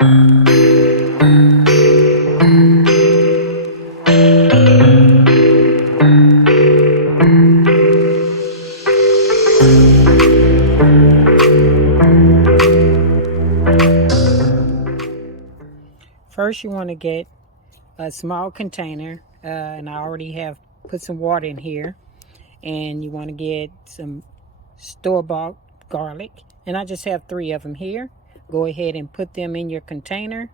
First, you want to get a small container, and I already have put some water in here. And you want to get some store-bought garlic, and I just have 3 of them here. Go ahead and put them in your container.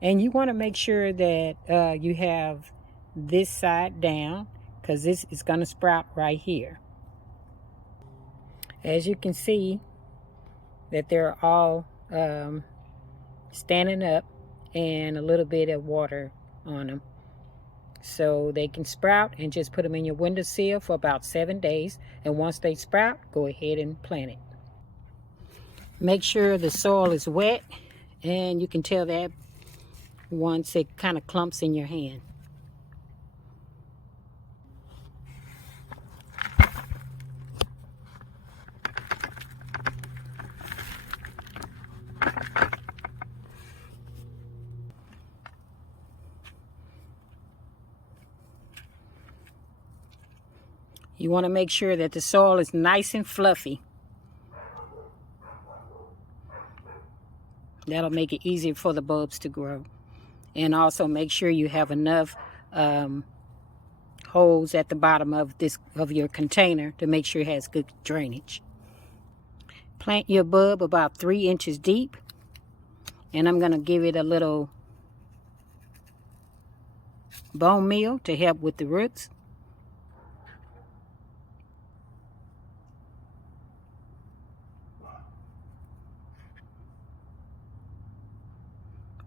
And you want to make sure that you have this side down, because this is going to sprout right here. As you can see that they're all standing up and a little bit of water on them, so they can sprout. And just put them in your windowsill for about 7 days, and once they sprout, go ahead and plant it. Make sure the soil is wet, and you can tell that once it kind of clumps in your hand. You want to make sure that the soil is nice and fluffy. That'll make it easier for the bulbs to grow. And also make sure you have enough holes at the bottom of your container to make sure it has good drainage. Plant your bulb about 3 inches deep, and I'm going to give it a little bone meal to help with the roots.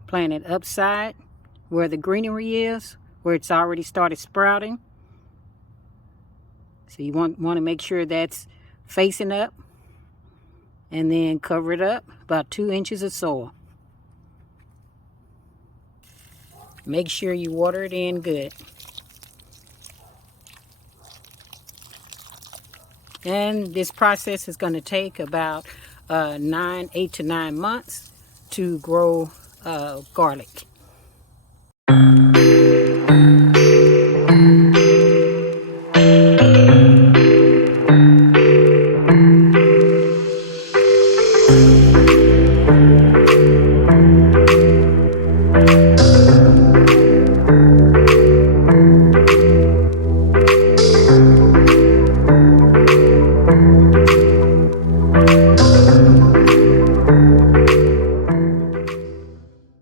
Plant it upside where the greenery is, where it's already started sprouting. So you want to make sure that's facing up, and then cover it up about 2 inches of soil. Make sure you water it in good. And this process is going to take about 8 to 9 months to grow garlic.